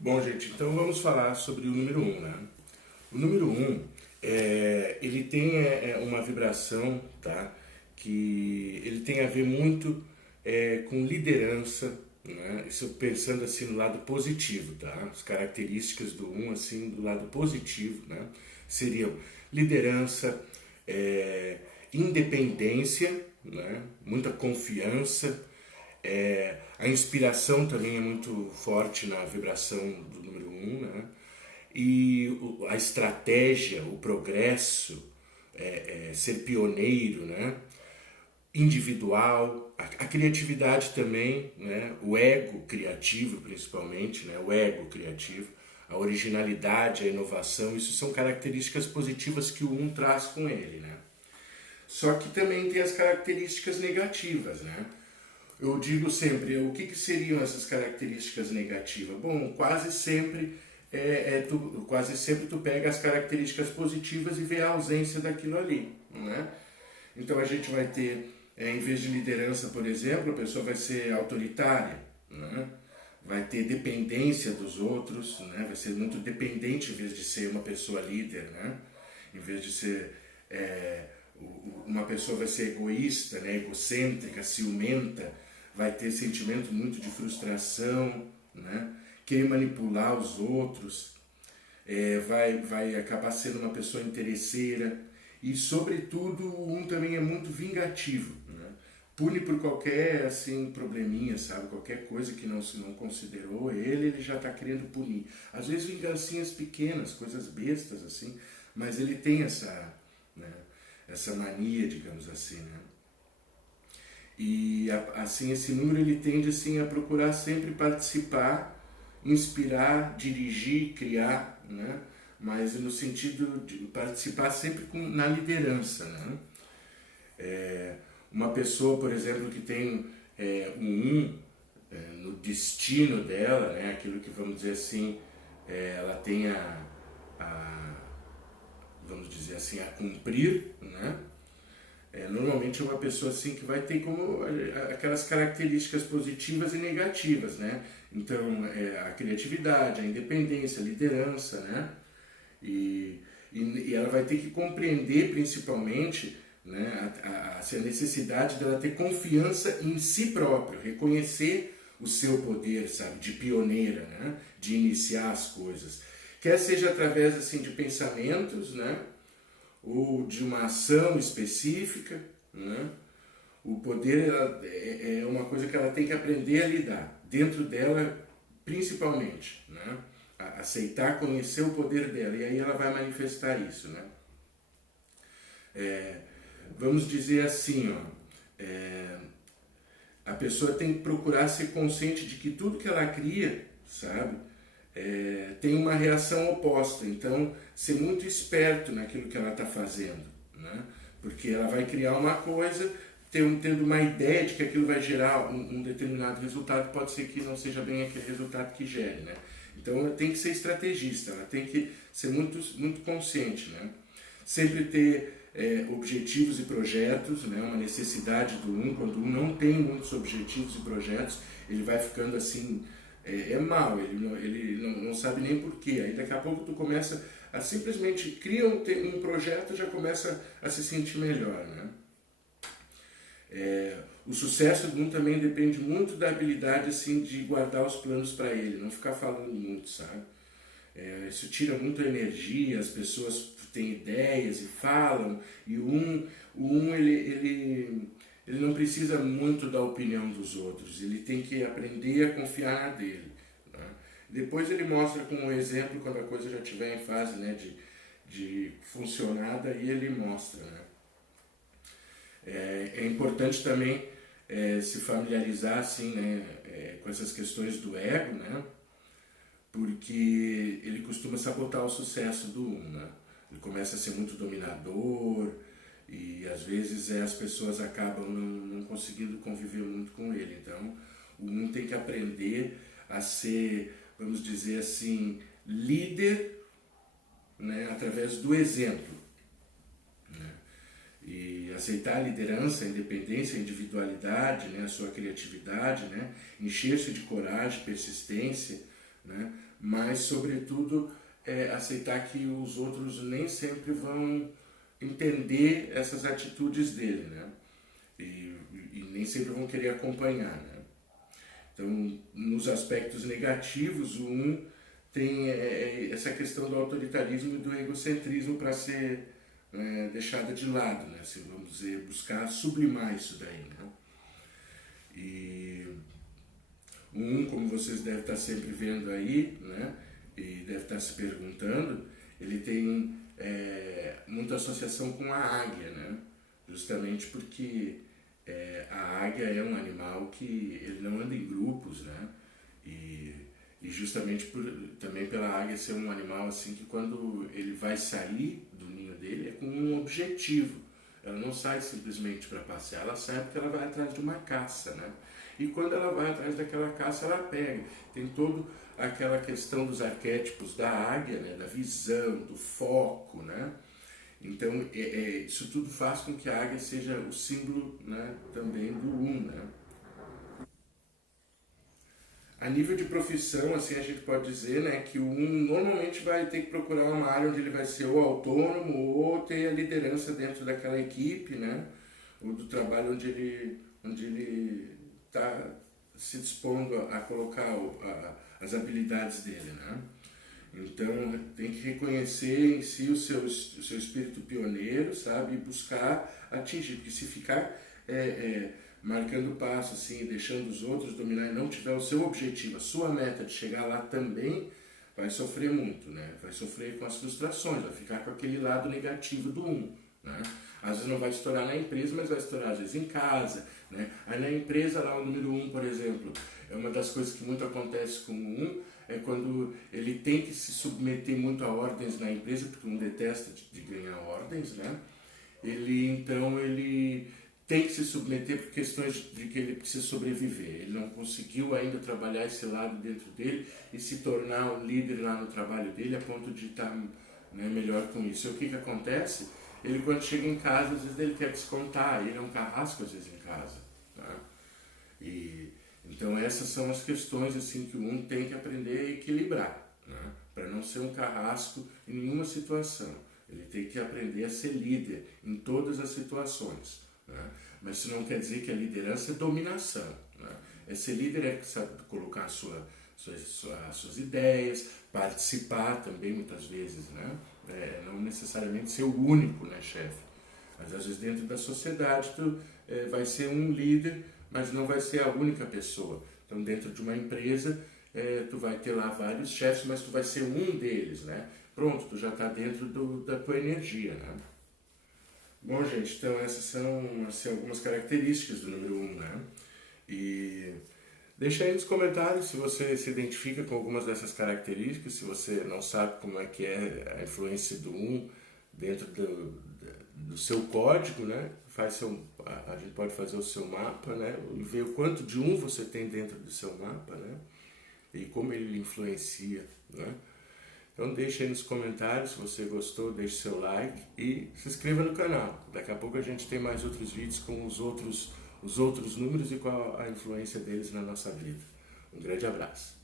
Bom, gente, então vamos falar sobre o número um, né? O número um, ele tem uma vibração, tá? Que ele tem a ver muito com liderança, né? Isso pensando assim no lado positivo, tá? As características do um, assim, do lado positivo, né? Seriam liderança, independência, né? Muita confiança, a inspiração também é muito forte na vibração do número um, né? E a estratégia, o progresso, ser pioneiro, né? Individual, a criatividade também, né? O ego criativo principalmente, né? O ego criativo, a originalidade, a inovação, isso são características positivas que o um traz com ele, né? Só que também tem as características negativas, né? Eu digo sempre, o que seriam essas características negativas? Bom, quase sempre tu pega as características positivas e vê a ausência daquilo ali, né? Então a gente vai ter, em vez de liderança, por exemplo, a pessoa vai ser autoritária, né? Vai ter dependência dos outros, né? Vai ser muito dependente em vez de ser uma pessoa líder, né? Em vez de ser uma pessoa vai ser egoísta, né? Egocêntrica, ciumenta, vai ter sentimento muito de frustração, né? Querer manipular os outros, vai acabar sendo uma pessoa interesseira e, sobretudo, um também é muito vingativo, né? Pune por qualquer assim probleminha, sabe? Qualquer coisa que não considerou ele já está querendo punir. Às vezes vingancinhas pequenas, coisas bestas assim, mas ele tem né, essa mania, digamos assim, né? E assim esse número ele tende assim a procurar sempre participar, inspirar, dirigir, criar, né? Mas no sentido de participar sempre na liderança, né? Uma pessoa, por exemplo, que tem no destino dela, né? Aquilo que vamos dizer assim, ela tem a vamos dizer assim, a cumprir, né? Normalmente é uma pessoa assim que vai ter como aquelas características positivas e negativas, né? Então, a criatividade, a independência, a liderança, né? E ela vai ter que compreender principalmente, né, a necessidade dela ter confiança em si próprio, reconhecer o seu poder, sabe, de pioneira, né? De iniciar as coisas. Quer seja através assim de pensamentos, né? Ou de uma ação específica, né? O poder é uma coisa que ela tem que aprender a lidar, dentro dela principalmente, né? Aceitar, conhecer o poder dela, e aí ela vai manifestar isso, né? Vamos dizer assim, ó, a pessoa tem que procurar ser consciente de que tudo que ela cria, sabe, tem uma reação oposta. Então, ser muito esperto naquilo que ela está fazendo, né? Porque ela vai criar uma coisa, tendo uma ideia de que aquilo vai gerar um determinado resultado, pode ser que não seja bem aquele resultado que gere, né? Então, ela tem que ser estrategista, ela tem que ser muito, muito consciente, né? Sempre ter objetivos e projetos, né? Uma necessidade do um. Quando um não tem muitos objetivos e projetos, ele vai ficando assim, mal, ele não sabe nem porquê. Aí daqui a pouco tu começa a simplesmente cria um projeto e já começa a se sentir melhor, né? O sucesso do um também depende muito da habilidade assim de guardar os planos para ele, não ficar falando muito, sabe? Isso tira muita energia, as pessoas têm ideias e falam, e ele não precisa muito da opinião dos outros, ele tem que aprender a confiar na dele, né? Depois ele mostra com um exemplo, quando a coisa já estiver em fase, né, de funcionada, e ele mostra, né? É importante também se familiarizar assim, né, com essas questões do ego, né? Porque ele costuma sabotar o sucesso do um, né? Ele começa a ser muito dominador e às vezes as pessoas acabam não conseguindo conviver muito com ele. Então, o um tem que aprender a ser, vamos dizer assim, líder, né, através do exemplo, né? E aceitar a liderança, a independência, a individualidade, né, a sua criatividade, né, encher-se de coragem, persistência, né? Mas, sobretudo, aceitar que os outros nem sempre vão entender essas atitudes dele, né? E nem sempre vão querer acompanhar, né? Então, nos aspectos negativos, o 1 tem essa questão do autoritarismo e do egocentrismo para ser deixada de lado, né? Assim, vamos dizer, buscar sublimar isso daí, né? E o 1, como vocês devem estar sempre vendo aí, né? E deve estar se perguntando, ele tem muita associação com a águia, né? Justamente porque a águia é um animal que ele não anda em grupos, né? E justamente também pela águia ser um animal assim que quando ele vai sair do ninho dele é com um objetivo. Ela não sai simplesmente para passear, ela sai porque ela vai atrás de uma caça, né? E quando ela vai atrás daquela caça, ela pega. Tem toda aquela questão dos arquétipos da águia, né? Da visão, do foco, né? Então, isso tudo faz com que a águia seja o símbolo, né, também do 1, né? A nível de profissão, assim, a gente pode dizer, né, que o 1 normalmente vai ter que procurar uma área onde ele vai ser ou autônomo ou ter a liderança dentro daquela equipe, né, ou do trabalho onde ele está se dispondo a colocar as habilidades dele, né. Então, tem que reconhecer em si o seu espírito pioneiro, sabe, e buscar atingir, porque se ficar marcando passo, assim, deixando os outros dominar e não tiver o seu objetivo, a sua meta de chegar lá também, vai sofrer muito, né? Vai sofrer com as frustrações, vai ficar com aquele lado negativo do 1, né? Às vezes não vai estourar na empresa, mas vai estourar às vezes em casa, né? Aí na empresa, lá o número 1, por exemplo, é uma das coisas que muito acontece com o 1, é quando ele tem que se submeter muito a ordens na empresa, porque um detesta de ganhar ordens, né? Ele tem que se submeter por questões de que ele precisa sobreviver. Ele não conseguiu ainda trabalhar esse lado dentro dele e se tornar um líder lá no trabalho dele a ponto de estar, né, melhor com isso. E o que acontece? Ele, quando chega em casa, às vezes ele quer descontar, ele é um carrasco às vezes em casa. Tá? Então essas são as questões assim, que o 1 tem que aprender a equilibrar, né? Para não ser um carrasco em nenhuma situação. Ele tem que aprender a ser líder em todas as situações. Né? Mas isso não quer dizer que a liderança é dominação. Né? Ser líder é saber colocar as suas ideias, participar também muitas vezes, né? Não necessariamente ser o único, né, chefe. Mas às vezes dentro da sociedade tu vai ser um líder, mas não vai ser a única pessoa. Então dentro de uma empresa tu vai ter lá vários chefes, mas tu vai ser um deles, né? Pronto, tu já está dentro da tua energia, né? Bom, gente, então essas são assim, algumas características do número 1, né? E deixa aí nos comentários se você se identifica com algumas dessas características, se você não sabe como é que é a influência do 1 dentro do seu código, né? A gente pode fazer o seu mapa, né? E ver o quanto de 1 você tem dentro do seu mapa, né? E como ele influencia, né? Então deixe aí nos comentários se você gostou, deixe seu like e se inscreva no canal. Daqui a pouco a gente tem mais outros vídeos com os outros números e qual a influência deles na nossa vida. Um grande abraço.